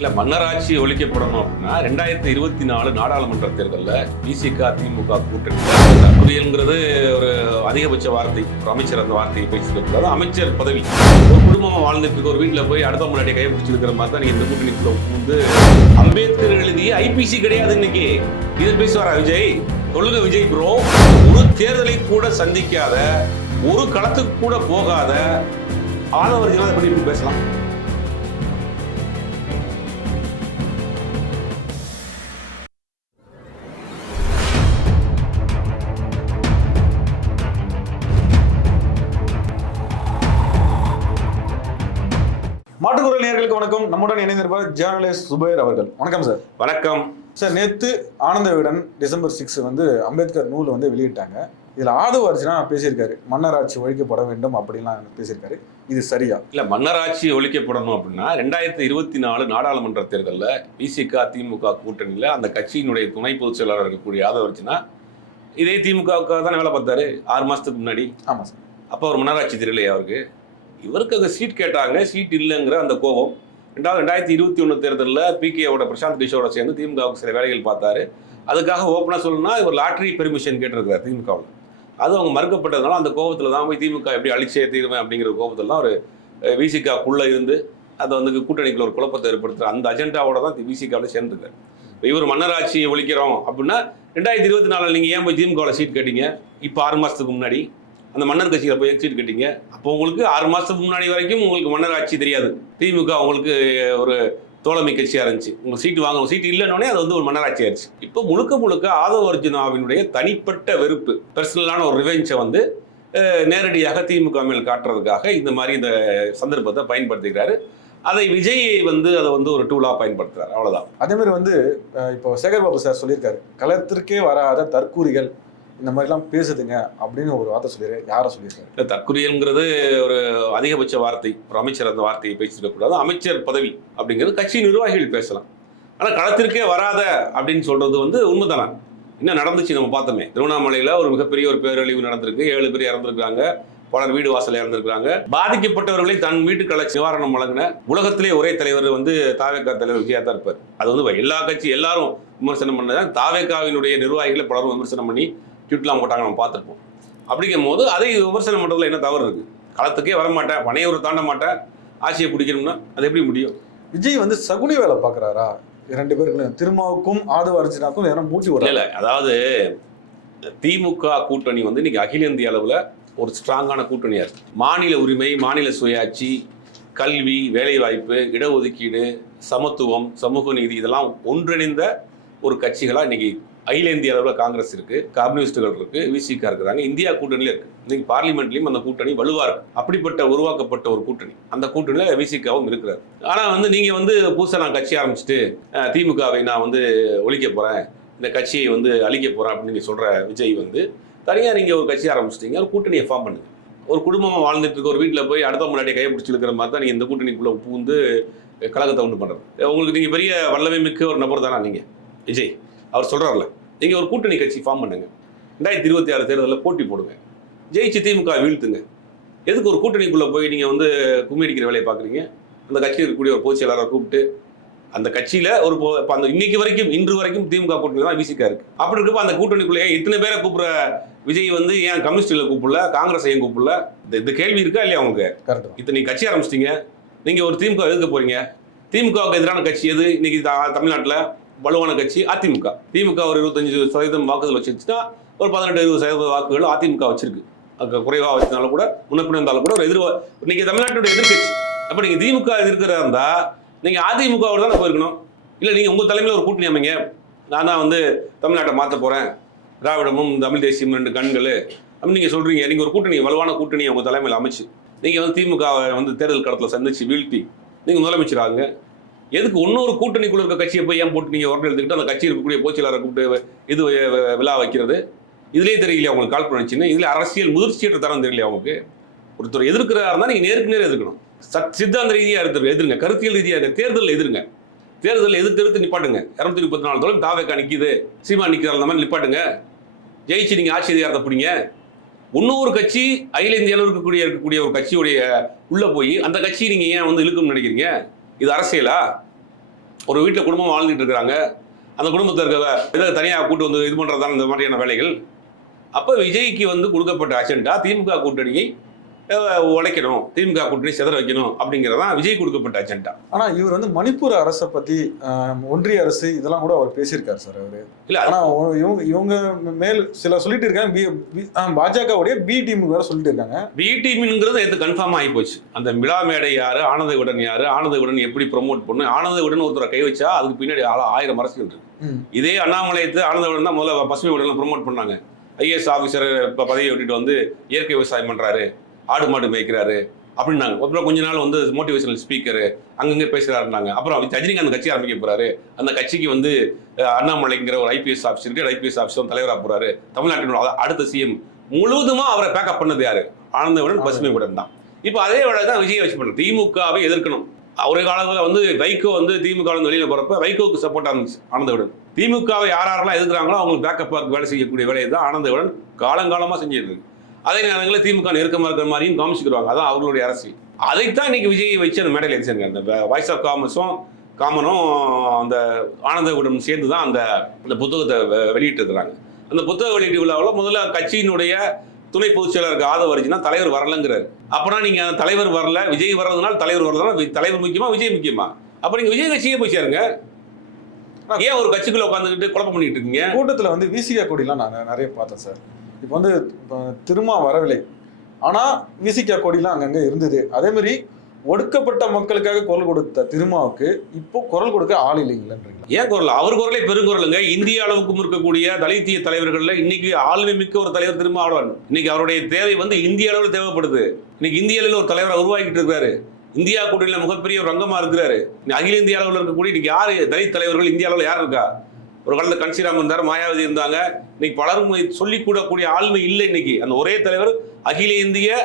இல்ல மன்னராட்சி ஒழிக்கப்படணும் அப்படின்னா 2024 நாடாளுமன்ற தேர்தலில் விசிக திமுக கூட்டணி தற்கொலைங்கிறது ஒரு அதிகபட்ச வார்த்தை. ஒரு அமைச்சர் அந்த வார்த்தையை பேசியிருக்கூடாது. அமைச்சர் பதவி ஒரு குடும்பமா வாழ்ந்துட்டு இருக்க ஒரு வீட்டில் போய் அடுத்த முன்னாடி கையை பிடிச்சிருக்கிற மாதிரி தான் நீங்க இந்த கூட்டணிக்குள்ள வந்து அம்பேத்கர் எழுதிய ஐபிசி கிடையாது இன்னைக்கு. இது பேசுவாரா விஜய்? சொல்லுங்க விஜய் ப்ரோ. ஒரு தேர்தலை கூட சந்திக்காத, ஒரு களத்துக்கு கூட போகாத ஆதவர்கள் அதை பற்றி பேசலாம். மாட்டுக்குரல் நேயர்களுக்கு வணக்கம். நம்முடன் இணைந்திருப்பார் ஜேர்னலிஸ்ட் சுபைர் அவர்கள். வணக்கம் சார். வணக்கம் சார். நேற்று ஆனந்த விகடன் டிசம்பர் 6 வந்து அம்பேத்கர் நூல் வந்து வெளியிட்டாங்க. இதுல ஆதவ அர்ஜுனா பேசியிருக்காரு, மன்னராட்சி ஒழிக்கப்பட வேண்டும் அப்படின்லாம் பேசியிருக்காரு. இது சரியா? இல்ல மன்னராட்சி ஒழிக்கப்படணும் அப்படின்னா 2024 நாடாளுமன்ற தேர்தலில் விசிக திமுக கூட்டணியில் அந்த கட்சியினுடைய துணை பொதுச் செயலாளர் இருக்கக்கூடிய ஆதவ அர்ஜுனா இதே திமுகவுக்காக தானே வேலை பார்த்தாரு 6 மாசத்துக்கு முன்னாடி. ஆமா சார். அப்போ ஒரு மன்னராட்சி தெரியலையா அவருக்கு? இவருக்கு அந்த சீட் கேட்டாங்க, சீட் இல்லைங்கிற அந்த கோபம். 2021 தேர்தலில் பிகேவோட பிரசாந்த் கிஷோட சேர்ந்து திமுகவுக்கு சில வேலைகள் பார்த்தாரு. அதுக்காக ஓப்பனாக சொல்லணும்னா ஒரு லாட்ரி பெர்மிஷன் கேட்டிருக்காரு திமுகவில். அது அவங்க மறுக்கப்பட்டதுனால அந்த கோபத்தில் தான் போய் திமுக எப்படி அழிச்சே தீருவேன் அப்படிங்கிற கோபத்தில் தான் ஒரு விசிகாக்குள்ளே இருந்து அதை வந்து கூட்டணிக்குள்ள ஒரு குழப்பத்தை ஏற்படுத்துகிற அந்த அஜெண்டாவோட தான் விசிகாவில் சேர்ந்துருக்காரு. இப்போ இவர் மன்னராட்சியை ஒழிக்கிறோம் அப்படின்னா 2024 நீங்கள் ஏன் போய் திமுகவில் சீட் கேட்டீங்க? இப்போ 6 மாதத்துக்கு முன்னாடி அந்த மன்னர் கட்சியில் போய் சீட் கேட்டீங்க. அப்போ உங்களுக்கு 6 மாதத்துக்கு முன்னாடி வரைக்கும் உங்களுக்கு மன்னர் ஆட்சி தெரியாது. திமுக உங்களுக்கு ஒரு தோழமை கட்சியாக இருந்துச்சு. உங்களுக்கு சீட்டு வாங்கணும், சீட்டு இல்லைன்னொடனே அது வந்து ஒரு மன்னராட்சி ஆயிடுச்சு. இப்போ முழுக்க ஆதவ அர்ஜுனாவினுடைய தனிப்பட்ட வெறுப்பு, பர்சனலான ஒரு ரிவெஞ்சை வந்து நேரடியாக திமுக மேல் காட்டுறதுக்காக இந்த மாதிரி இந்த சந்தர்ப்பத்தை பயன்படுத்திக்கிறாரு. அதை விஜய் வந்து அதை வந்து ஒரு டூலாக பயன்படுத்துறாரு, அவ்வளோதான். அதே மாதிரி வந்து இப்போ சேகர்பாபு சார் சொல்லியிருக்காரு, களத்திற்கே வராத தற்கூரிகள் இந்த மாதிரிலாம் பேசுதுங்க அப்படின்னு ஒரு வார்த்தை சொல்லிடுறாரு. யாரை சொல்லியிருக்காரு? தற்கொலைங்கிறது ஒரு அதிகபட்ச வார்த்தை. ஒரு அமைச்சர் அந்த வார்த்தையை பேசியிருக்கக்கூடாது. அமைச்சர் பதவி அப்படிங்கிறது கட்சி நிர்வாகிகள் பேசலாம். ஆனால் களத்திற்கே வராத அப்படின்னு சொல்றது வந்து உண்மைதானே. என்ன நடந்துச்சு நம்ம பார்த்தோமே. திருவண்ணாமலையில் ஒரு மிகப்பெரிய ஒரு பேரழிவு நடந்திருக்கு. 7 பேர் இறந்துருக்காங்க, பலர் வீடு வாசல் இறந்துருக்காங்க. பாதிக்கப்பட்டவர்களை தன் வீட்டுக்கு அழைச்சி நிவாரணம் வழங்கின உலகத்திலே ஒரே தலைவர் வந்து தாவேகா தலைவர் விஜயா தான் இருப்பார். அது வந்து எல்லா கட்சி எல்லாரும் விமர்சனம் பண்ணதான். தாவேகாவினுடைய நிர்வாகிகளை பலரும் விமர்சனம் பண்ணி ட்வீட்லாம் போட்டாங்க, நம்ம பார்த்துருப்போம். அப்படிங்கும் போது அதை விமர்சனம் பண்ணுறதுல என்ன தவறு இருக்குது? களத்துக்கே வரமாட்டேன், பனையூர் தாண்ட மாட்டேன், ஆட்சியை பிடிக்கணும்னா அது எப்படி முடியும்? விஜய் வந்து சகுனி வேலை பார்க்குறாரா? 2 பேருக்கும், திருமாவுக்கும் ஆதவ அர்ஜுனாக்கும் எதனா மூட்டி வரல? இல்லை, அதாவது திமுக கூட்டணி வந்து இன்னைக்கு அகில இந்திய அளவில் ஒரு ஸ்ட்ராங்கான கூட்டணியாக இருக்குது. மாநில உரிமை, மாநில சுயாட்சி, கல்வி, வேலைவாய்ப்பு, இடஒதுக்கீடு, சமத்துவம், சமூக நீதி இதெல்லாம் ஒன்றிணைந்த ஒரு கட்சிகளாக இன்னைக்கு அகில இந்திய அளவில் காங்கிரஸ் இருக்குது, கம்யூனிஸ்டுகள் இருக்குது, விசிக இருக்கிறாங்க, இந்தியா கூட்டணியில் இருக்குது. இன்னைக்கு பார்லிமெண்ட்லையும் அந்த கூட்டணி வலுவாக இருக்குது. அப்படிப்பட்ட உருவாக்கப்பட்ட ஒரு கூட்டணி, அந்த கூட்டணியில் விசிகாவும் இருக்கிறார். ஆனால் வந்து நீங்கள் வந்து புதுசாக நான் கட்சி ஆரம்பிச்சுட்டு திமுகவை நான் வந்து ஒழிக்க போகிறேன், இந்த கட்சியை வந்து அழிக்க போகிறேன் அப்படின்னு நீங்கள் சொல்கிற விஜய் வந்து தனியாக நீங்கள் ஒரு கட்சி ஆரம்பிச்சிட்டீங்க, ஒரு கூட்டணியை ஃபார்ம் பண்ணுங்க. ஒரு குடும்பமாக வாழ்ந்துட்டு இருக்க ஒரு வீட்டில் போய் அடுத்த முன்னாடி கையை பிடிச்சிருக்கிற மாதிரி தான் நீங்கள் இந்த கூட்டணிக்குள்ளே பூந்து கழகத்தை உண்டு பண்ணுறது. உங்களுக்கு நீங்கள் பெரிய வல்லமை மிக்க ஒரு நபர் தானே நீங்கள் விஜய். அவர் சொல்கிறார்ல, நீங்கள் ஒரு கூட்டணி கட்சி ஃபார்ம் பண்ணுங்க, 2026 தேர்தலில் போட்டி போடுங்க, ஜெயிச்சு திமுக வீழ்த்துங்க. எதுக்கு ஒரு கூட்டணிக்குள்ளே போய் நீங்கள் வந்து கும்மி அடிக்கிற வேலையை பார்க்குறீங்க? அந்த கட்சியில் இருக்கக்கூடிய ஒரு பொதுச் செயலாளரை கூப்பிட்டு அந்த கட்சியில் ஒரு அந்த இன்னைக்கு வரைக்கும் இன்று வரைக்கும் திமுக கூட்டணி தான் விசிக இருக்குது. அப்படி இருக்கப்போ அந்த கூட்டணிக்குள்ளேயே இத்தனை பேரை கூப்பிட்ற விஜய் வந்து ஏன் கம்யூனிஸ்டில் கூப்பிடல, காங்கிரஸ் ஏன் கூப்பிடல? இந்த கேள்வி இருக்கா இல்லையா உங்களுக்கு? கரெக்ட். இத்தனை கட்சி ஆரம்பிச்சிட்டீங்க, நீங்கள் ஒரு திமுக எதிர்க்க போகிறீங்க. திமுகவுக்கு எதிரான கட்சி எது இன்னைக்கு தமிழ்நாட்டில்? வலுவான கட்சி அதிமுக. திமுக ஒரு 25% வாக்குகள் வச்சிருச்சுன்னா ஒரு 18-20% வாக்குகள் அதிமுக வச்சிருக்கு. அது குறைவாக வச்சதுனால கூட, முன்னப்பின் இருந்தாலும் கூட ஒரு இன்னைக்கு தமிழ்நாட்டுடைய எதிர்கட்சி. அப்போ நீங்கள் திமுக எதிர்க்கிறதா இருந்தால் நீங்கள் அதிமுகவோடு தானே போயிருக்கணும். இல்லை நீங்கள் உங்கள் தலைமையில் ஒரு கூட்டணி அமைங்க, நான் தான் வந்து தமிழ்நாட்டை மாற்ற போகிறேன், திராவிடமும் தமிழ் தேசியம் 2 கண்கள் அப்படின்னு நீங்கள் சொல்கிறீங்க. நீங்கள் ஒரு கூட்டணி, வலுவான கூட்டணி உங்கள் தலைமையில் அமைச்சு நீங்கள் வந்து திமுகவை வந்து தேர்தல் களத்தில் சந்திச்சு வீழ்த்தி நீங்கள் முதலமைச்சர் ஆகுங்க. எதுக்கு இன்னொரு கூட்டணிக்குள்ள இருக்க கட்சியை போய் ஏன் போட்டு நீங்கள் உடனே எடுத்துக்கிட்டு அந்த கட்சி இருக்கக்கூடிய பொதுச்செயலாளரை கூப்பிட்டு இது விழா வைக்கிறது? இதுலேயே தெரியலையா உங்களுக்கு காழ்ப்புணர்ச்சின்னு? இதில் அரசியல் முதிர்ச்சியற்ற தரம் தெரியலையா உங்களுக்கு? ஒருத்தர் எதிர்க்கிறதா இருந்தால் நீங்கள் நேருக்கு நேரம் எதிர்க்கணும். சித்தாந்த ரீதியாக எதிருங்க, கருத்தியல் ரீதியாக தேர்தலில் எதிருங்க. தேர்தலில் எதிர்த்து நிப்பாட்டுங்க. 234 தோழம் தாவேக்கா நிற்கிது, சீமா நிற்கிறார், அந்த மாதிரி நிப்பாட்டுங்க. ஜெயிச்சு நீங்கள் ஆட்சி அதிகாரத்தை பிடிங்க. இன்னொரு கட்சி அகில இந்திய அளவில் இருக்கக்கூடிய ஒரு கட்சியுடைய உள்ளே போய் அந்த கட்சியை நீங்கள் ஏன் வந்து இழுக்கணும்னு நினைக்கிறீங்க? இது அரசியலா? ஒரு வீட்டில் குடும்பம் வாழ்ந்துட்டு இருக்கிறாங்க, அந்த குடும்பத்தில் இருக்க இதை தனியாக கூட்டு வந்து இது பண்ணுறதான இந்த மாதிரியான வேலைகள். அப்போ விஜய்க்கு வந்து கொடுக்கப்பட்ட அஜெண்டா திமுக கூட்டணியை உடைக்கணும், திமுக கூட்டணி சிதற வைக்கணும் அப்படிங்கிறதான் விஜய் கொடுக்கப்பட்ட அஜெண்டா. ஆனா இவர் வந்து மணிப்பூர் அரசை பத்தி ஒன்றிய அரசு இதெல்லாம் கூட அவர் பேசியிருக்காரு சார் அவரு. இல்ல ஆனா இவங்க மேல் சில சொல்லிட்டு இருக்காங்க, பாஜகவுடைய பி டீம் வேற சொல்லிட்டு இருக்காங்க. பி டீம்ங்கிறது எடுத்து கன்ஃபார்ம் ஆகி போச்சு. அந்த விழா மேடை யாரு, ஆனந்த விகடன் யாரு, ஆனந்த விகடன் எப்படி ப்ரொமோட் பண்ணு, ஆனந்த விகடன் ஒருத்தரை கை வச்சா அதுக்கு பின்னாடி 1000 அரசியல் இருக்கு. இதே அண்ணாமலையத்து ஆனந்த விகடன் தான் முதல்ல பசுமை விகடன் ப்ரொமோட் பண்ணாங்க. ஐஏஎஸ் ஆஃபீஸர் பதவியை விட்டுட்டு வந்து இயற்கை விவசாயம் பண்றாரு, ஆடு மாடு மேய்க்கிறாரு அப்படின்னாங்க. அப்புறம் கொஞ்ச நாள் வந்து மோட்டிவேஷனல் ஸ்பீக்கர் அங்கங்கே பேசுகிறாருனாங்க. அப்புறம் ரஜினிகாந்த் கட்சி ஆரம்பிக்க போறாரு, அந்த கட்சிக்கு வந்து அண்ணாமலைங்கிற ஒரு IPS officer retired IPS officer தலைவராக போறாரு, தமிழ்நாட்டின் அடுத்த சிஎம். முழுவதுமா அவரை பேக்கப் பண்ணது யாரு? ஆனந்த விகடன், பசுமை விகடன் தான். இப்போ அதே வேலை தான் விஜய் வச்சு பண்ணுறது. திமுகவை எதிர்க்கணும். ஒரு காலத்தில் வந்து வைகோ வந்து திமுக வெளியில் போகிறப்ப வைகோவுக்கு சப்போர்ட் இருந்துச்சு ஆனந்த விகடன். திமுகவை யாரெல்லாம் எதிர்க்கிறாங்களோ அவங்களுக்கு பேக்கப்பாக வேலை செய்யக்கூடிய வேலையை தான் ஆனந்த விகடன் காலங்காலமாக செஞ்சிருக்கு. அதே நேரங்களில் திமுக நெருக்கமாக இருக்கிற மாதிரியும் காமிச்சுக்கிறாங்க. அதான் அவர்களுடைய அரசியல். அதைத்தான் இன்னைக்கு விஜய் வச்சு அந்த மேடையில் எடுத்தாங்க. அந்த வாய்ஸ் ஆஃப் காமனும் அந்த ஆனந்த விகடன் சேர்ந்து தான் அந்த புத்தகத்தை வெளியிட்டு இருக்கிறாங்க. அந்த புத்தக வெளியீட்டு விழாவில் முதல்ல கட்சியினுடைய துணை பொதுச் செயலருக்கு ஆதரவு வருச்சுன்னா தலைவர் வரலங்கிறாரு. அப்புறம் நீங்க அந்த தலைவர் வரல, விஜய் வர்றதுனால தலைவர் வரதுனால தலைவர் முக்கியமா விஜய் முக்கியமா? அப்ப நீங்க விஜய் கட்சியே போய் சேருங்க. ஏன் ஒரு கட்சிக்குள்ள உட்காந்துக்கிட்டு குழப்பம் பண்ணிட்டு இருக்கீங்க? கூட்டத்தில் வந்து விசிகா கொடிலாம் நான் நிறைய பார்த்தேன் சார். இப்போ வந்து திருமா வரவில்லை, ஆனா விசிகா கொடிலாம் அங்கங்க இருந்தது. அதே மாதிரி ஒடுக்கப்பட்ட மக்களுக்காக குரல் கொடுத்த திருமாவுக்கு இப்போ குரல் கொடுக்க ஆள் இல்லைங்களா? ஏன் குரல்? அவர் குரலே பெருங்குரலுங்க. இந்திய அளவுக்கும் இருக்கக்கூடிய தலித்திய தலைவர்கள்ல இன்னைக்கு ஆளுமை மிக்க ஒரு தலைவர் திருமாவளவன். இன்னைக்கு அவருடைய தேவை வந்து இந்திய அளவில் தேவைப்படுது. இன்னைக்கு இந்திய அளவில் ஒரு தலைவரை உருவாக்கிட்டு இருக்காரு. இந்தியா கூட்டணியில் மிகப்பெரிய ஒரு ரங்கமா இருக்கிறாரு. அகில இந்திய அளவில் இருக்கக்கூடிய இன்னைக்கு யாரு தலித் தலைவர்கள் இந்திய அளவில் யார் இருக்கா? ஒரு காலத்தில் கன்சிராம் இருந்தார், மாயாவதி இருந்தாங்க. இன்னைக்கு பலரும் சொல்லிக் கூடக்கூடிய ஆளுமை இல்லை. இன்னைக்கு அந்த ஒரே தலைவர் அகில இந்திய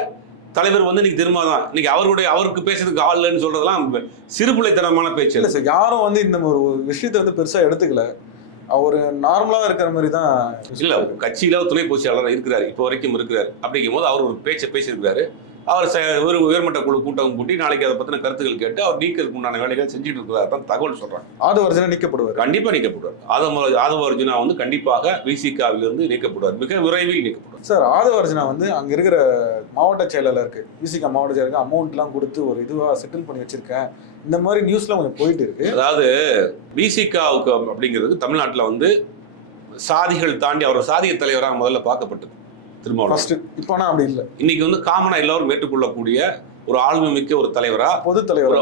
தலைவர் வந்து இன்னைக்கு திரும்ப தான். இன்னைக்கு அவருக்கு பேசுறதுக்கு ஆள் இல்லைன்னு சொல்றதெல்லாம் சிறுபிள்ளைத்தனமான பேச்சு. இல்லை சார், யாரும் வந்து இந்த ஒரு விஷயத்தை வந்து பெருசா எடுத்துக்கல. அவர் நார்மலா இருக்கிற மாதிரி தான். இல்ல, கட்சியில துணை பொதுச்செயலாளர் இருக்கிறாரு, இப்போ வரைக்கும் இருக்கிறாரு. அப்படிங்கும் போது அவர் ஒரு பேச்சை பேசியிருக்காரு. அவர் உயர்மட்ட குழு கூட்டம் கூட்டி நாளைக்கு அதை பத்தின கருத்துக்கள் கேட்டு அவர் நீக்கிறதுக்கு உண்டான வேலைகள் செஞ்சுட்டு இருக்கிறார் தான் தகவல் சொல்றாங்க. ஆதவ அர்ஜுனா நீக்கப்படுவார், கண்டிப்பா நீக்கப்படுவார். ஆதவ அர்ஜுனா வந்து கண்டிப்பாக விசிகாவிலிருந்து நீக்கப்படுவார், மிக விரைவில் நீக்கப்படுவார். சார் ஆதவ அர்ஜுனா வந்து அங்க இருக்கிற மாவட்ட செயலாளருக்கு, விசிகா மாவட்ட செயலருக்கு அமௌண்ட் எல்லாம் கொடுத்து ஒரு இதுவா செட்டில் பண்ணி வச்சிருக்கேன், இந்த மாதிரி நியூஸ்லாம் கொஞ்சம் போயிட்டு இருக்கு. அதாவது விசிகாவுக்கு அப்படிங்கிறது தமிழ்நாட்டில் வந்து சாதிகள் தாண்டி அவர் சாதிய தலைவராக முதல்ல பார்க்கப்பட்டது திருமாவளவன். இப்போ அப்படி இல்லை. இன்னைக்கு வந்து காமனா எல்லாரும் ஏற்றுக்கொள்ளக்கூடிய ஒரு ஆளுமை மிக்க ஒரு தலைவரா, பொது தலைவர்,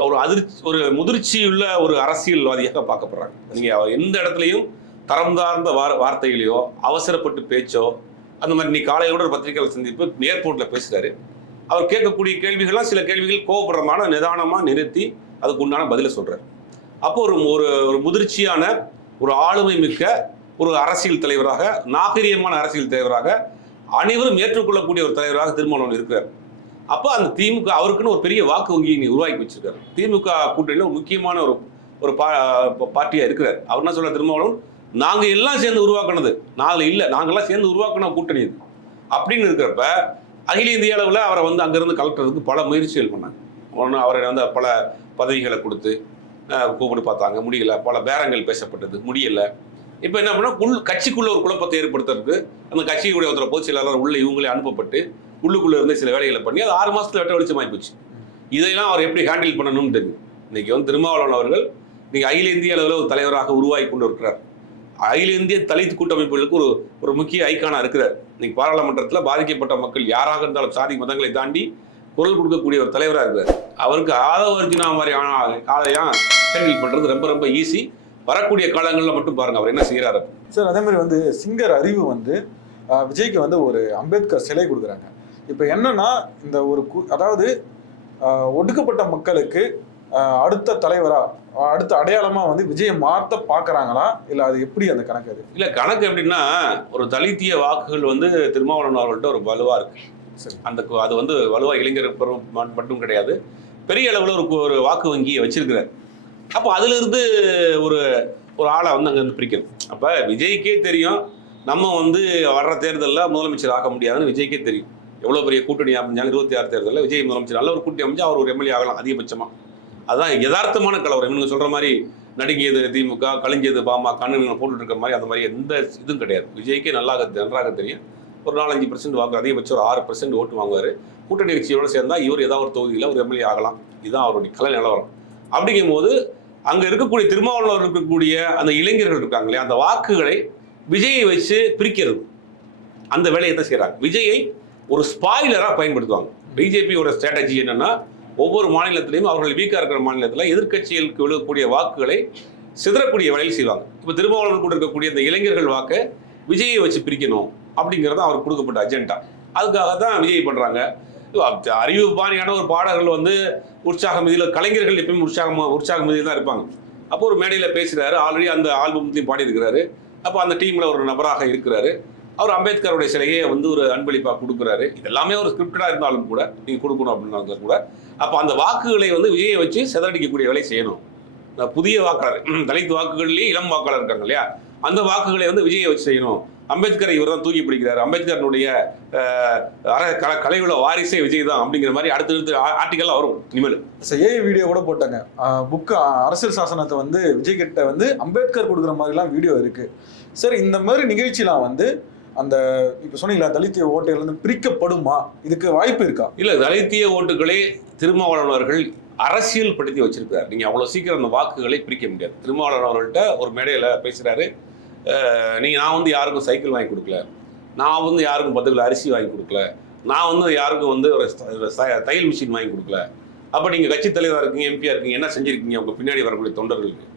ஒரு முதிர்ச்சியுள்ள ஒரு அரசியல்வாதியாக பார்க்கப்படுறாங்க. நீங்க எந்த இடத்துலையும் தரம் சார்ந்த வார்த்தைகளையோ அவசரப்பட்டு பேச்சோ, அந்த மாதிரி நீ காலையோட ஒரு பத்திரிகையாளர் சந்திப்பு ஏர்போர்ட்ல பேசுறாரு. அவர் கேட்கக்கூடிய கேள்விகள்லாம் சில கேள்விகள் கோபுரமான நிதானமா நிறுத்தி அதுக்கு உண்டான பதில சொல்றாரு. அப்போ ஒரு முதிர்ச்சியான ஒரு ஆளுமை மிக்க ஒரு அரசியல் தலைவராக, நாகரீகமான அரசியல் தலைவராக, அனைவரும் ஏற்றுக்கொள்ளக்கூடிய ஒரு தலைவராக திருமாவளவன் இருக்கிறார். அப்போ அந்த திமுக அவருக்குன்னு ஒரு பெரிய வாக்கு வங்கியை உருவாக்கி வச்சிருக்காரு. திமுக கூட்டணியில் ஒரு முக்கியமான ஒரு பார்ட்டியா இருக்கிறார். அவர் என்ன சொல்ற, திருமாவளவன் நாங்க எல்லாம் சேர்ந்து உருவாக்குனது, நாங்கெல்லாம் சேர்ந்து உருவாக்குன கூட்டணி இது அப்படின்னு இருக்கிறப்ப அகில இந்திய அளவில் அவரை வந்து அங்கிருந்து கலெக்டருக்கு பல முயற்சிகள் பண்ணாங்க. ஒன்று அவரை வந்து பல பதவிகளை கொடுத்து கூப்பிட்டு பார்த்தாங்க, முடியல. பல பேரங்கள் பேசப்பட்டது, முடியல. இப்போ என்ன பண்ணா கட்சிக்குள்ள ஒரு குழப்பத்தை ஏற்படுத்துறதுக்கு அந்த கட்சியுடைய ஒருத்தர் பொதுச் செயலாளர் உள்ள இவங்களே அனுப்பப்பட்டு உள்ளுக்குள்ள இருந்து சில வேலைகளை பண்ணி அது 6 மாசத்துல வெட்ட வெளிச்சமாகி போச்சு. இதையெல்லாம் அவர் எப்படி ஹேண்டில் பண்ணணும்னு தெரியும். இன்னைக்கு வந்து திருமாவளவன் அவர்கள் இன்னைக்கு அகில இந்திய அளவில் ஒரு தலைவராக உருவாகி கொண்டு இருக்கிறார். அகில இந்திய தலித் கூட்டமைப்புகளுக்கு ஒரு முக்கிய ஐக்கானா இருக்கிறார். இன்னைக்கு பாராளுமன்றத்தில் பாதிக்கப்பட்ட மக்கள் யாராக இருந்தாலும் சாதி மதங்களை தாண்டி குரல் கொடுக்கக்கூடிய ஒரு தலைவராக இருக்கிறார். அவருக்கு ஆதவ அர்ஜுனா மாதிரி ஆளையா ஹேண்டில் பண்றது ரொம்ப ரொம்ப ஈஸி. வரக்கூடிய காலங்களில் மட்டும் பாருங்க அவர் என்ன செய்யறாரு. சார் அதே மாதிரி வந்து சிங்கர் அறிவு வந்து விஜய்க்கு வந்து ஒரு அம்பேத்கர் சிலை கொடுக்குறாங்க. இப்போ என்னன்னா இந்த ஒரு அதாவது ஒடுக்கப்பட்ட மக்களுக்கு அடுத்த தலைவரா, அடுத்த அடையாளமா வந்து விஜயை மாற்ற பாக்குறாங்களா, இல்ல அது எப்படி அந்த கணக்கு? அது இல்ல, கணக்கு எப்படின்னா ஒரு தலித்திய வாக்குகள் வந்து திருமாவளவன் அவர்கள்ட்ட ஒரு வலுவா இருக்கு. அது வந்து வலுவா இளைஞர் மட்டும் கிடையாது, பெரிய அளவில் ஒரு வாக்கு வங்கியை வச்சிருக்கிறார். அப்போ அதுல இருந்து ஒரு ஆளை வந்து அங்க இருந்து பிரிக்கணும். அப்ப விஜய்க்கே தெரியும் நம்ம வந்து வர்ற தேர்தலில் முதலமைச்சர் ஆக முடியாதுன்னு விஜய்க்கே தெரியும். எவ்வளவு பெரிய கூட்டணி அமைஞ்சாலும் 26 தேர்தலில் விஜய் முதலமைச்சர் நல்ல ஒரு கூட்டணி அமைஞ்சா அவர் ஒரு எம்எல்ஏ ஆகலாம் அதிகபட்சமா. அதுதான் யதார்த்தமான கலவரம். இவங்க சொல்ற மாதிரி நடுங்கியது திமுக, கழிஞ்சது பாமக போட்டுட்டு இருக்க மாதிரி அந்த மாதிரி எந்த இதுவும் கிடையாது. விஜய்க்கு நன்றாக தெரியும். ஒரு 4-5% வாங்க, அதிகபட்சம் ஒரு 6% ஓட்டு வாங்குவார். கூட்டணி கட்சியோடு சேர்ந்தா இவர் ஏதாவது ஒரு தொகுதியில் ஒரு எம்எல்ஏ ஆகலாம். இதுதான் அவருடைய கலை நிலவரம். அப்படிங்கும் போது அங்கே இருக்கக்கூடிய திருமாவளவன் இருக்கக்கூடிய அந்த இளைஞர்கள் இருக்காங்க இல்லையா, அந்த வாக்குகளை விஜயை வச்சு பிரிக்கிறது, அந்த வேலையை தான் செய்கிறாங்க. விஜயை ஒரு ஸ்பாயிலராக பயன்படுத்துவாங்க. பிஜேபியோட ஸ்ட்ராட்டஜி என்னன்னா, ஒவ்வொரு மாநிலத்திலையும் அவர்கள் வீக்காக இருக்கிற மாநிலத்தில் எதிர்க்கட்சிகளுக்கு விழுகக்கூடிய வாக்குகளை சிதறக்கூடிய வேலையை செய்வாங்க. இப்போ திருமாவளவன் கூட இருக்கக்கூடிய இந்த இளைஞர்கள் வாக்கை விஜயை வச்சு பிரிக்கணும் அப்படிங்கிறது அவருக்கு கொடுக்கப்பட்ட அஜெண்டா. அதுக்காக தான் விஜய் பண்ணுறாங்க. அறிவு பாணியான ஒரு பாடகர்கள் வந்து உற்சாகம் இதில் கலைஞர்கள் எப்பயுமே உற்சாக மீதியில் தான் இருப்பாங்க. அப்போ ஒரு மேடையில் பேசுகிறாரு, ஆல்ரெடி அந்த ஆல்பம்த்தையும் பாடியிருக்கிறாரு. அப்போ அந்த டீமில் ஒரு நபராக இருக்கிறாரு. அவர் அம்பேத்கருடைய சிலையை வந்து ஒரு அன்பளிப்பாக கொடுக்குறாரு. இதெல்லாமே ஒரு ஸ்கிரிப்டடாக இருந்தாலும் கூட நீங்கள் கொடுக்கணும் அப்படின்னா கூட அப்போ அந்த வாக்குகளை வந்து விஜயை வச்சு சிதறடிக்கக்கூடிய வேலை செய்யணும். புதிய வாக்காளர், தலித் வாக்குகள்லேயே இளம் வாக்காளர் இருக்காங்க இல்லையா, அந்த வாக்குகளை வந்து விஜயை வச்சு செய்யணும். அம்பேத்கரை இவர் தான் தூக்கி பிடிக்கிறார், அம்பேத்கரனுடைய கலையுள்ள வாரிசே விஜய் தான் அப்படிங்கிற மாதிரி அடுத்தடுத்து ஆர்டிக்கல்லாம் வரும். இனிமேல் வீடியோ கூட போட்டாங்க. புக்கு அரசியல் சாசனத்தை வந்து விஜய் கிட்ட வந்து அம்பேத்கர் கொடுக்குற மாதிரிலாம் வீடியோ இருக்கு. சரி, இந்த மாதிரி நிகழ்ச்சிலாம் வந்து அந்த இப்ப சொன்னீங்களா தலித்திய ஓட்டுகள் வந்து பிரிக்கப்படுமா? இதுக்கு வாய்ப்பு இருக்கா? இல்ல, தலித்திய ஓட்டுகளை திருமாவளவன் அவர்கள் அரசியல் படுத்தி வச்சிருக்கிறார். நீங்க அவ்வளவு சீக்கிரம் அந்த வாக்குகளை பிரிக்க முடியாது. திருமாவளவன் அவர்கள்ட்ட ஒரு மேடையில பேசுறாரு, நான் வந்து யாருக்கும் சைக்கிள் வாங்கி கொடுக்கல, நான் வந்து யாருக்கும் 10 கிலோ அரிசி வாங்கி கொடுக்கல, நான் வந்து யாருக்கும் வந்து ஒரு தையல் மிஷின் வாங்கி கொடுக்கல. அப்போ நீங்கள் கட்சி தலைவராக இருக்கீங்க, எம்பியாக இருக்கீங்க, என்ன செஞ்சுருக்கீங்க உங்கள் பின்னாடி வரக்கூடிய தொண்டர்களுக்கு?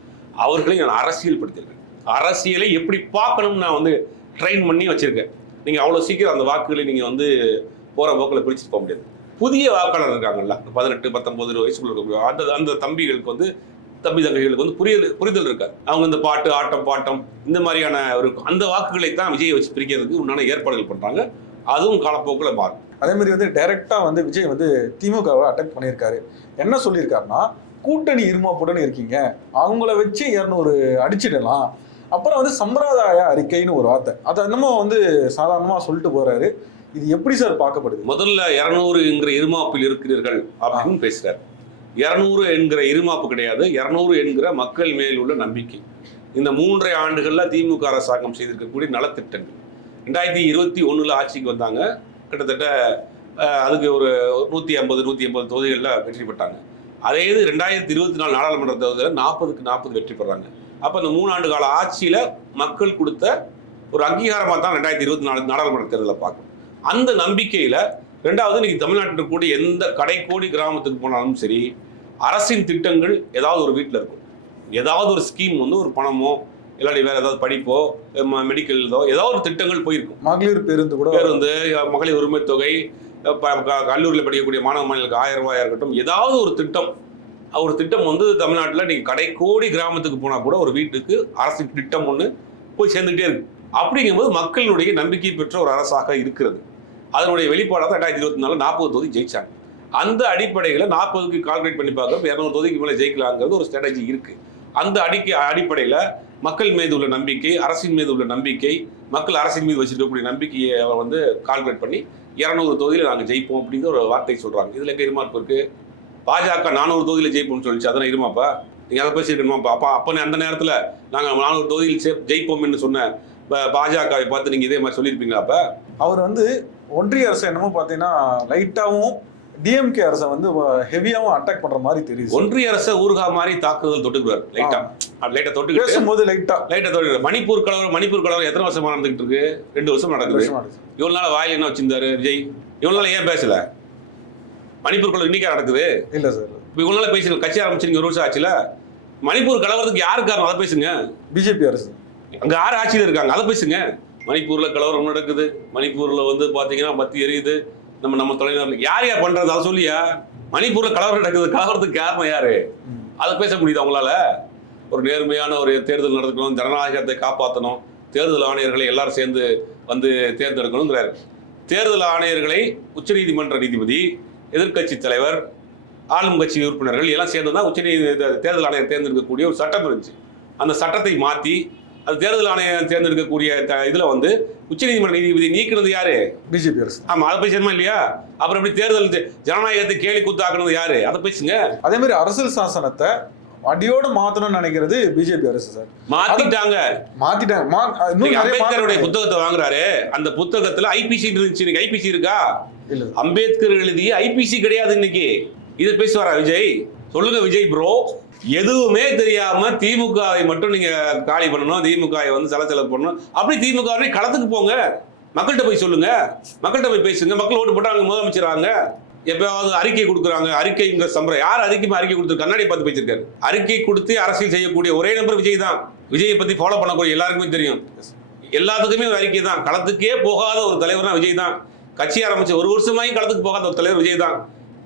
அவர்களையும் நான் அரசியல் படுத்திருக்கேன். அரசியலை எப்படி பார்க்கணும்னு நான் வந்து ட்ரெயின் பண்ணி வச்சுருக்கேன். நீங்கள் அவ்வளோ சீக்கிரம் அந்த வாக்குகளை நீங்கள் வந்து போகிற போக்கில் பிடிச்சிட்டு போக முடியாது. புதிய வாக்காளர் இருக்காங்கல்ல, 18-19 வயசுக்குள்ள இருக்கக்கூடிய அந்த தம்பிகளுக்கு வந்து தம்பிகளுக்கு வந்து புரிதல் இருக்காது. அவங்க இந்த பாட்டு, ஆட்டம், பாட்டம் இந்த மாதிரியான ஒரு அந்த வாக்குகளை தான் விஜயை வச்சு பிரிக்கிறதுக்கு உண்டான ஏற்பாடுகள் பண்ணுறாங்க. அதுவும் காலப்போக்கில் மாறும். அதே மாதிரி வந்து டைரக்டா வந்து விஜய் வந்து திமுகவை அட்டாக் பண்ணியிருக்காரு. என்ன சொல்லியிருக்காருன்னா, கூட்டணி இருமாப்புடன் இருக்கீங்க, அவங்கள வச்சு 200 அடிச்சிடலாம். அப்புறம் வந்து சம்பிரதாய அறிக்கைன்னு ஒரு வார்த்தை, அதை என்னமோ வந்து சாதாரணமா சொல்லிட்டு போறாரு. இது எப்படி சார் பார்க்கப்படுது? முதல்ல 200 இருமாப்பில் இருக்கிறீர்கள் அப்படின்னு பேசுறாரு. 200 என்கிற இருமாப்பு கிடையாது, 200 என்கிற மக்கள் மேல் உள்ள நம்பிக்கை. இந்த 3.5 ஆண்டுகள்ல திமுக அரசாங்கம் செய்திருக்கக்கூடிய நலத்திட்டங்கள். 2021 ஆட்சிக்கு வந்தாங்க. கிட்டத்தட்ட அதுக்கு ஒரு 150 தொகுதிகளில் வெற்றி பெற்றாங்க. அதே இது 2024 நாடாளுமன்ற தேர்தலில் 40க்கு 40 வெற்றி பெறாங்க. அப்போ இந்த 3 ஆண்டு கால ஆட்சியில் மக்கள் கொடுத்த ஒரு அங்கீகாரமாக தான் 2024 நாடாளுமன்ற தேர்தலில் பார்க்கணும். அந்த நம்பிக்கையில் ரெண்டாவது, இன்னைக்கு தமிழ்நாட்டில் இருக்கக்கூடிய எந்த கடைக்கோடி கிராமத்துக்கு போனாலும் சரி, அரசின் திட்டங்கள் ஏதாவது ஒரு வீட்டில் இருக்கும். ஏதாவது ஒரு ஸ்கீம் வந்து ஒரு பணமோ இல்லாட்டி வேற ஏதாவது படிப்போ மெடிக்கல்தோ ஏதாவது ஒரு திட்டங்கள் போயிருக்கும். மகளிர் பேருந்து, மகளிர் உரிமை தொகை, கல்லூரியில் படிக்கக்கூடிய மாணவ மாணவிகளுக்கு 1000 ரூபாயா இருக்கட்டும், ஏதாவது ஒரு திட்டம் வந்து தமிழ்நாட்டில் நீங்கள் கடைக்கோடி கிராமத்துக்கு போனால் கூட ஒரு வீட்டுக்கு அரசின் திட்டம் ஒன்று போய் சேர்ந்துகிட்டே இருக்கு. அப்படிங்கும்போது மக்களுடைய நம்பிக்கை பெற்ற ஒரு அரசாக இருக்கிறது. அதனுடைய வெளிப்பாடாக தான் 2024 40 தொகுதி ஜெயிச்சாங்க. அந்த அடிப்படையில் 40க்கு கால்குலேட் பண்ணி பார்க்க 200 தொகுதிக்கு மேலே ஜெயிக்கலாங்கிறது ஒரு ஸ்ட்ராட்டஜி இருக்கு. அந்த அடிப்படையில் மக்கள் மீது உள்ள நம்பிக்கை, அரசின் மீது உள்ள நம்பிக்கை, மக்கள் அரசின் மீது வச்சிருக்கக்கூடிய நம்பிக்கையை வந்து கால்குலேட் பண்ணி 200 தொகுதியில் நாங்கள் ஜெயிப்போம் அப்படிங்கிற ஒரு வார்த்தை சொல்றாங்க. இதுல எங்க இருமாப்பு இருக்கு? பாஜக 400 தொகுதியில் ஜெயிப்போம்னு சொல்லிச்சு, அதெல்லாம் இருமாப்பா? நீங்க அதை பேசிருக்கணுமாப்பா? அப்ப அந்த நேரத்தில் நாங்கள் 400 தொகுதியில் ஜெயிப்போம்னு சொன்ன பாஜகவை பார்த்து நீங்க இதே மாதிரி சொல்லியிருப்பீங்களா? அப்ப அவர் வந்து ஒன்றிய அரசு என்னமோ பார்த்தீங்கன்னா லைட்டாவும் டிஎம்கே அரசை வந்து ஹெவியாவும் அட்டாக் பண்ற மாதிரி தெரியுது. ஒன்றிய அரசை ஊர்கா மாதிரி தாக்குதல் தொட்டுக்குவார். லைட்டா தொட்டு பேசும்போது லைட்டா தொட்டு. மணிப்பூர் கலவரம் எத்தனை வருஷமா நடந்துகிட்டு இருக்கு? 2 வருஷம் நடக்குது. இவ்வளவு நாள் வாயில் என்ன வச்சிருந்தாரு விஜய்? இவ்வளவு நாள் ஏன் பேசல? மணிப்பூர் கலவரம் இன்னைக்கா நடக்குது? இல்ல சார், இவ்வளவு நாள் பேசுங்க. கட்சி ஆரம்பிச்சிருங்க, ஒரு வருஷம் ஆச்சுல. மணிப்பூர் கலவரத்துக்கு யாரு காரணம்? அதை பேசுங்க. பிஜேபி அரசு. அங்க யாரு ஆட்சியில் இருக்காங்க? அதை பேசுங்க. மணிப்பூர்ல கலவரம் நடக்குது, மணிப்பூர்ல வந்து பாத்தீங்கன்னா பத்தி எரியுது. நம்ம தலைவர் யார் பண்றது? அதை சொல்லியா? மணிப்பூர்ல கலவரம் நடக்குது, கலவரத்துக்கு காரணம் யாரு? அதை பேச முடியுது அவங்களால? ஒரு நேர்மையான ஒரு தேர்தல் நடக்கணும், ஜனநாயகத்தை காப்பாற்றணும், தேர்தல் ஆணையர்களை எல்லாரும் சேர்ந்து வந்து தேர்ந்தெடுக்கணுங்கிறாரு. தேர்தல் ஆணையர்களை உச்சநீதிமன்ற நீதிபதி, எதிர்கட்சி தலைவர், ஆளும் கட்சி உறுப்பினர்கள் எல்லாம் சேர்ந்து தான் தேர்தல் ஆணையர் தேர்ந்தெடுக்கக்கூடிய ஒரு சட்டம் இருந்துச்சு. அந்த சட்டத்தை மாற்றி அது தேர்தல் ஆணையம் தேர்ந்தெடுக்கக்கூடிய இதுல வந்து உச்சநீதிமன்ற நீதிபதி நீக்கினது யாரு? பிஜேபி அரசு. ஆமா, அதை பேசணுமா இல்லையா? அப்புறம் எப்படி தேர்தல் ஜனநாயகத்தை கேலி கூத்தாக்குனது யாரு? அதை பேசுங்க. அதே மாதிரி அரசியல் சாசனத்தை அடியோட மாத்தணும்னு நினைக்கிறது பிஜேபி அரசு சார். மாத்திட்டாங்க. இன்னும் நிறைய அம்பேத்கருடைய புத்தகத்தை வாங்குறாரு, அந்த புத்தகத்துல ஐபிசி இருந்துச்சு. ஐபிசி இருக்கா? அம்பேத்கர் எழுதிய ஐபிசி கிடையாது இன்னைக்கு. இதை பேசுவாரா விஜய்? சொல்லுங்க விஜய் ப்ரோ. எதுவுமே தெரியாம திமுகவை மட்டும் நீங்க காலி பண்ணணும், திமுகவை வந்து சலசலப்பு பண்ணணும். அப்படி திமுக களத்துக்கு போங்க, மக்கள்கிட்ட போய் சொல்லுங்க, மக்கள்கிட்ட போய் பேசுங்க. மக்கள் ஓட்டு போட்டு அவங்க முதலமைச்சராங்க. எப்பயாவது அறிக்கை கொடுக்குறாங்க. அறிக்கைங்கிற சம்பளம் யார் அதிகமாக அறிக்கை கொடுத்து கண்ணாடி பார்த்து பேசியிருக்காரு? அறிக்கை கொடுத்து அரசியல் செய்யக்கூடிய ஒரே நபர் விஜய் தான். விஜயை பத்தி ஃபாலோ பண்ணக்கூடிய எல்லாருக்குமே தெரியும். எல்லாத்துக்குமே ஒரு அறிக்கை தான். களத்துக்கே போகாத ஒரு தலைவர்னா விஜய் தான். கட்சி ஆரம்பிச்சு ஒரு வருஷமாயும் களத்துக்கு போகாத ஒரு தலைவர் விஜய் தான்.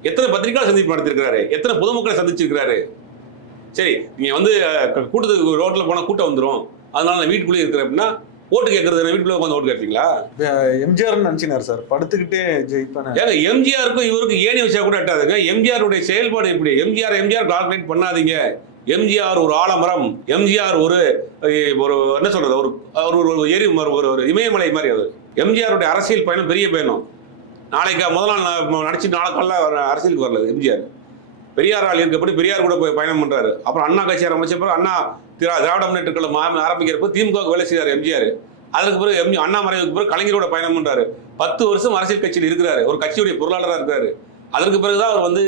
எத்தனை பத்திரிகையாளர் சந்திப்பு நடத்திருக்கிறாரு, எத்தனை பொதுமக்களை சந்திச்சிருக்கிறாரு. சரி, நீங்க வந்து கூட்டத்துக்கு ரோட்ல போனா கூட்டம் வந்துடும், அதனால நான் வீட்டுக்குள்ளே இருக்கிறேன் அப்படின்னா ஓட்டு கேட்கறது வீட்டுக்குள்ள உட்காந்து ஓட்டு கேட்பீங்களா? எம்ஜிஆர் நினைச்சினார் சார், படுத்துக்கிட்டே ஜெயிப்பானே. ஏங்க எம்ஜிஆருக்கும் இவருக்கு ஏணி வச்சா கூட எட்டாதுங்க. எம்ஜிஆருடைய செயல்பாடு எப்படி? எம்ஜிஆர் கால்குலேட் பண்ணாதீங்க. எம்ஜிஆர் ஒரு ஆலமரம், எம்ஜிஆர் ஒரு என்ன சொல்றது, ஒரு இமயமலை மாதிரி. அது எம்ஜிஆருடைய அரசியல் பயணம் பெரிய பயணம். நாளைக்கு முதல் நாள் நடிச்சு நாளைக்கால அரசியலுக்கு வரல எம்ஜிஆர். பெரியார் ஆள் இருக்கப்படி பெரியார் கூட போய் பயணம் பண்றாரு. அப்புறம் அண்ணா கட்சி ஆரம்பிச்ச பிறகு அண்ணா திராவிட முன்னேற்ற கழகம் ஆரம்பிக்கிறப்ப திமுக வேலை செய்தார் எம்ஜிஆர். அதுக்கு பிறகு அண்ணா மறைவுக்கு பிறகு கலைஞரோட பயணம் பண்றாரு. 10 வருஷம் அரசியல் கட்சியில் இருக்கிறாரு, ஒரு கட்சியுடைய பொருளாளராக இருக்காரு. அதற்கு பிறகுதான் அவர் வந்து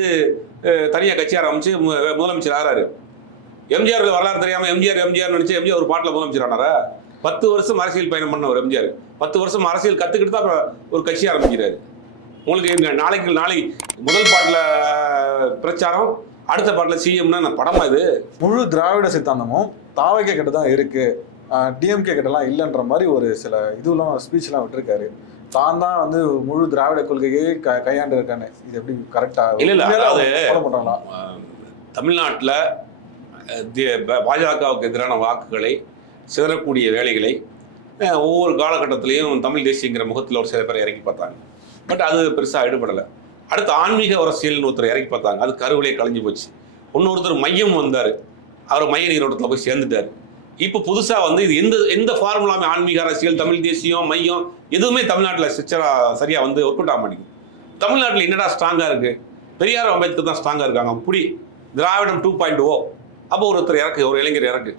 தனியாக கட்சி ஆரம்பிச்சு முதலமைச்சர் ஆறாரு. எம்ஜிஆர் வரலாறு தெரியாம எம்ஜிஆர் நினைச்சு எம்ஜிஆர் ஒரு பாட்டில் முதலமைச்சர் ஆனாரா? 10 வருஷம் அரசியல் பயணம் பண்ண ஒரு எம்ஜிஆர் 10 வருஷம் அரசியல் கத்துக்கிட்டு தான் அப்புறம் ஒரு கட்சி ஆரம்பிக்கிறாரு. உங்களுக்கு நாளைக்கு முதல் பாட்டில் பிரச்சாரம், அடுத்த பாட்டில் சிஎம்னா படமா? இது முழு திராவிட சித்தாந்தமும் தாவகே கிட்ட தான் இருக்கு, டிஎம்கே கிட்டலாம் இல்லைன்ற மாதிரி ஒரு சில இதுலாம் ஸ்பீச்லாம் விட்டுருக்காரு. தான் தான் வந்து முழு திராவிட கொள்கையே கையாண்டு இருக்கானே. இது எப்படி கரெக்டா? இல்ல பண்றாங்களா? தமிழ்நாட்டில் பாஜகவுக்கு எதிரான வாக்குகளை சிதறக்கூடிய வேலைகளை ஒவ்வொரு காலகட்டத்திலையும் தமிழ் தேசியங்கிற முகத்தில் ஒரு சில பேர் இறக்கி பார்த்தாங்க. பட் அது பெருசாக ஈடுபடலை. அடுத்து ஆன்மீக அரசியல்னு ஒருத்தர் இறக்கி பார்த்தாங்க, அது கருவிலே கலைஞ்சு போச்சு. இன்னொருத்தர் மையம் வந்தார், அவர் மைய நீரோட்டத்தில் போய் சேர்ந்துட்டார். இப்போ புதுசாக வந்து இது எந்த ஃபார்முலாமே ஆன்மீக அரசியல், தமிழ் தேசியம், மையம் எதுவுமே தமிழ்நாட்டில் சரியாக வந்து ஒர்க் அவுட் ஆக மாட்டேங்குது. தமிழ்நாட்டில் என்னடா ஸ்ட்ராங்காக இருக்குது? பெரியார் அம்பேத்கர் தான் ஸ்ட்ராங்காக இருக்காங்க. அப்படி திராவிடம் 2.0 அப்போ ஒருத்தர் ஒரு இளைஞர் இறக்கு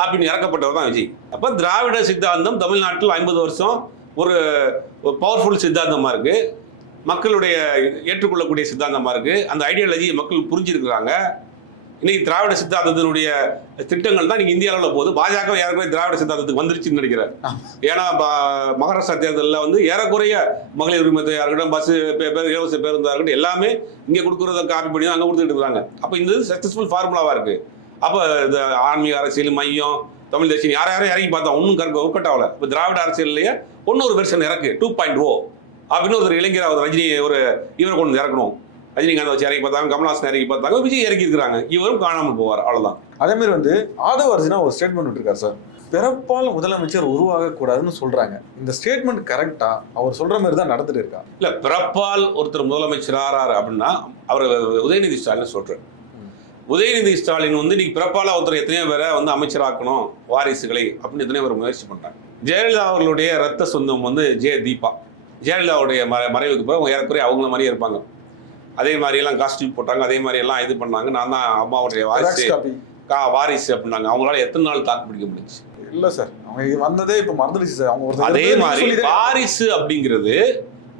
அப்படின்னு இறக்கப்பட்டவர் தான் விஜய். அப்போ திராவிட சித்தாந்தம் தமிழ்நாட்டில் 50 வருஷம் ஒரு பவர்ஃபுல் சித்தாந்தமாக இருக்குது, மக்களுடைய ஏற்றுக்கொள்ளக்கூடிய சித்தாந்தமாக இருக்குது. அந்த ஐடியாலஜியை மக்கள் புரிஞ்சிருக்கிறாங்க. இன்னைக்கு திராவிட சித்தாந்தத்தினுடைய திட்டங்கள் தான் நீங்கள் இந்திய அளவில் போகுது. பாஜக ஏறக்குறைய திராவிட சித்தாந்தத்துக்கு வந்துருச்சுன்னு நினைக்கிறேன். ஏன்னா மகாராஷ்டிரா தேர்தலில் வந்து ஏறக்குறைய மகளிர் உரிமத்தையாக இருக்கட்டும், பஸ் இலவச பேருந்தாக இருக்கட்டும், எல்லாமே இங்கே கொடுக்குறத காப்பி பண்ணி தான் அங்கே கொடுத்துட்டு இருக்காங்க. அப்போ இந்த சக்ஸஸ்ஃபுல் ஃபார்முலாவாக இருக்குது. அப்போ இந்த ஆன்மீக அரசியல், மையம், தமிழ் தேசியம் யாரையும் இறங்கி பார்த்தா ஒன்றும் ஒர்க் அவுட் ஆகல. இப்போ திராவிட அரசியல்லையே ஒரு வெர்ஷன் இறக்கு 2.0 அப்படின்னு ஒரு இளைஞர், ஒரு ரஜினி, இவரை கொண்டு இறக்கணும். ரஜினிகாந்த் வச்சு இறக்கி பார்த்தாங்க, கமல்ஹாசன் இறக்கி பார்த்தாங்க, விஜய் இறக்கி இருக்கிறாங்க. இவரும் காணாமல் போவார், அவ்வளோதான். அதே மாதிரி வந்து ஆதவ அர்ஜுனா ஒரு ஸ்டேட்மெண்ட் விட்டுருக்காரு சார், பிறப்பால் முதலமைச்சர் உருவாகக்கூடாதுன்னு சொல்றாங்க. இந்த ஸ்டேட்மெண்ட் கரெக்டா? அவர் சொல்ற மாதிரி தான் நடந்துட்டு இருக்கா? இல்ல, பிறப்பால் ஒருத்தர் முதலமைச்சர் ஆறாரு அப்படின்னா அவர் உதயநிதி ஸ்டாலின் சொல்றாரு. உதயநிதி ஸ்டாலின் வந்து இன்னைக்கு பிறப்பால ஒருத்தர் எத்தனையோ பேரை வந்து அமைச்சராக்கணும், வாரிசுகளை அப்படின்னு எத்தனையோ பேர் முயற்சி பண்றாங்க. ஜெயலலிதா அவர்களுடைய ரத்த சொந்தம் வந்து தீபா. ஜெயலலிதாவுடைய மறைவுக்கு பிறகு ஏறக்குறைய அவங்கள மாதிரியே இருப்பாங்க. அதே மாதிரி எல்லாம் காஸ்டியூம் போட்டாங்க, அதே மாதிரி எல்லாம் இது பண்ணாங்க. நான் தான் அம்மாவுடைய வாரிசு அப்படின்னாங்க. அவங்களால எத்தனை நாள் தாக்கு பிடிக்க முடிச்சு? இல்ல சார், அவங்க வந்ததே இப்ப மறந்துடுச்சு சார். அவங்க அதே மாதிரி வாரிசு அப்படிங்கிறது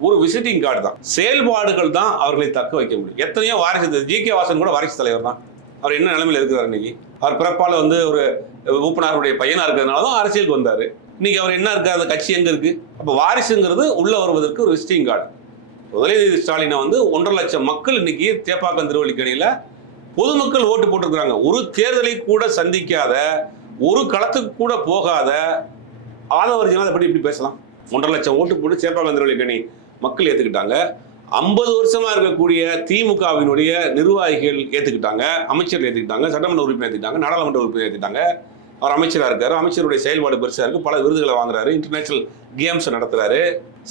ஒரு விசிட்டிங் கார்டு தான், செயல்பாடுகள் தான் அவர்களை தக்க வைக்க முடியும். எத்தனையோ வாரிசு, ஜி.கே. வாசன் கூட வாரிசு தலைவர் தான். அவர் என்ன நிலைமையில் இருக்கிறார் இன்னைக்கு? அவர் பிறப்பால வந்து ஒரு ஊப்பனாருடைய பையனா இருக்கிறதுனால தான் அரசியலுக்கு வந்தாரு. இன்னைக்கு அவர் என்ன இருக்காரு, அந்த கட்சி எங்க இருக்கு? அப்ப வாரிசுங்கிறது உள்ள வருவதற்கு ஒரு விசிட்டிங் கார்டு. உதயநிதி ஸ்டாலினை வந்து 1.5 லட்சம் மக்கள் இன்னைக்கு தேப்பாக்கம் திருவல்லிக்கணியில பொதுமக்கள் ஓட்டு போட்டிருக்கிறாங்க. ஒரு தேர்தலை கூட சந்திக்காத, ஒரு களத்துக்கு கூட போகாத ஆதவ அர்ஜுனா அதை பற்றி இப்படி பேசலாம்? 1.5 லட்சம் ஓட்டு போட்டு தேப்பாக்கம் திருவல்லிக்கணி மக்கள் ஏத்துக்கிட்டாங்க. 50 வருஷமா இருக்கக்கூடிய திமுகவினுடைய நிர்வாகிகள் ஏத்துக்கிட்டாங்க, அமைச்சர்கள் ஏத்துக்கிட்டாங்க, சட்டமன்ற உறுப்பினர் ஏத்துக்கிட்டாங்க, நாடாளுமன்ற உறுப்பினர் ஏத்துக்கிட்டாங்க. அவர் அமைச்சராக இருக்காரு, அமைச்சருடைய செயல்பாடு பெருசாக இருக்கு, பல விருதுகளை வாங்குறாரு, இன்டர்நேஷனல் கேம்ஸ் நடத்துறாரு,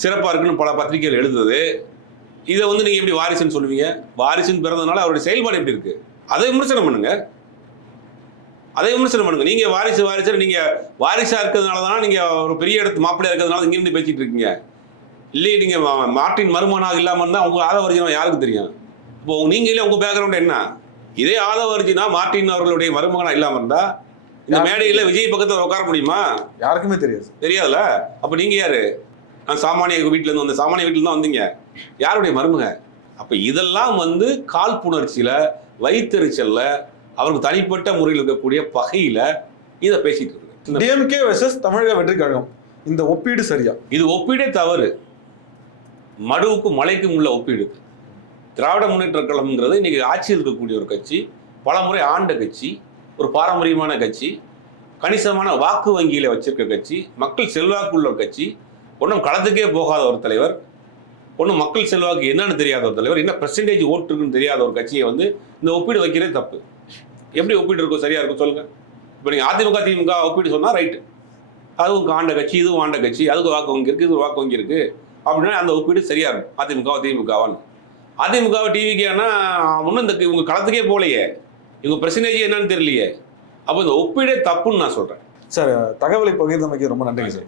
சிறப்பாக இருக்குன்னு பல பத்திரிகைகள் எழுதுது. இதை வந்து நீங்க எப்படி வாரிசுன்னு சொல்லுவீங்க? வாரிசுன்னு பிறந்ததுனால அவருடைய செயல்பாடு எப்படி இருக்கு, அதை விமர்சனம் பண்ணுங்க. நீங்க வாரிசு நீங்க வாரிசா இருக்கிறதுனால தான் நீங்க ஒரு பெரிய இடத்து மாப்பிள்ளையா இருக்கிறதுனால இங்க இருந்து பேசிட்டு இருக்கீங்க. இல்லையே, நீங்க மார்ட்டின் மருமகனாக இல்லாமல் இருந்தால் உங்க ஆதவ அர்ஜுனா யாருக்கு தெரியும்? இப்போ நீங்களே உங்க பேக்ரவுண்ட் என்ன? இதே ஆதவ அர்ஜுனா மார்ட்டின் அவர்களுடைய மருமகனா இல்லாம இருந்தா இந்த மேடையில விஜய் பக்கத்துல உட்கார முடியுமா? யாருக்குமே தெரியாது. தெரியாதுல்ல. அப்ப நீங்க யாரு? நான் சாமானிய வீட்டுல இருந்து வந்த சாமானிய வீட்டுல தான் வந்தீங்க. யாருடைய மருமக? அப்ப இதெல்லாம் வந்து காழ்ப்புணர்ச்சியில, வயிற்றெரிச்சல்ல, அவருக்கு தனிப்பட்ட முறையில் இருக்கக்கூடிய பகையில இதை பேசிட்டு இருக்கு. டிஎம்கே வெர்சஸ் தமிழக வெற்றி கழகம், இந்த ஒப்பீடு சரியா? இது ஒப்பீடே தவறு. மடுவுக்கும் மலைக்கும் உள்ள ஒப்பீடு. திராவிட முன்னேற்ற கழகம்ங்கிறது இன்னைக்கு ஆட்சியில் இருக்கக்கூடிய ஒரு கட்சி, பல முறை ஆண்ட கட்சி, ஒரு பாரம்பரியமான கட்சி, கணிசமான வாக்கு வங்கியில வச்சிருக்க கட்சி, மக்கள் செல்வாக்கு உள்ள ஒரு கட்சி, ஒன்றும் களத்துக்கே போகாத ஒரு தலைவர், ஒன்றும் மக்கள் செல்வாக்கு என்னன்னு தெரியாத ஒரு தலைவர், என்ன பெர்சன்டேஜ் ஓட்டு இருக்குன்னு தெரியாத ஒரு கட்சியை வந்து இந்த ஒப்பீடு வைக்கிறதே தப்பு. எப்படி ஒப்பீடு இருக்கும், சரியா இருக்கும் சொல்லுங்க? இப்போ நீங்கள் அதிமுக திமுக ஒப்பீடு சொன்னால் ரைட்டு, அதுவும் ஆண்ட கட்சி, இதுவும் ஆண்ட கட்சி, அதுக்கு வாக்கு வங்கி இருக்குது, இது வாக்கு வங்கி இருக்குது அப்படின்னா அந்த ஒப்பீடு சரியா இருக்கும். அதிமுக திமுகவான்னு அதிமுக டிவிக்கேன்னா ஒன்றும் இந்த இவங்க களத்துக்கே போகலையே, இவங்க பெர்சன்டேஜ் என்னன்னு தெரியலையே. அப்போ இந்த ஒப்பீடே தப்புன்னு நான் சொல்கிறேன். சார், தகவலை பகிர்ந்தமைக்கு ரொம்ப நன்றி சார்.